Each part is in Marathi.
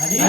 राधिका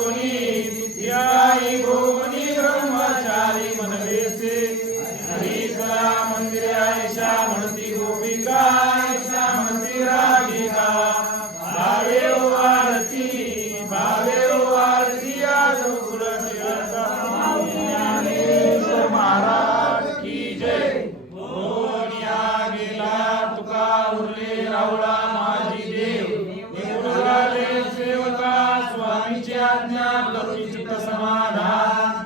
करोति चित्तसमाधानम्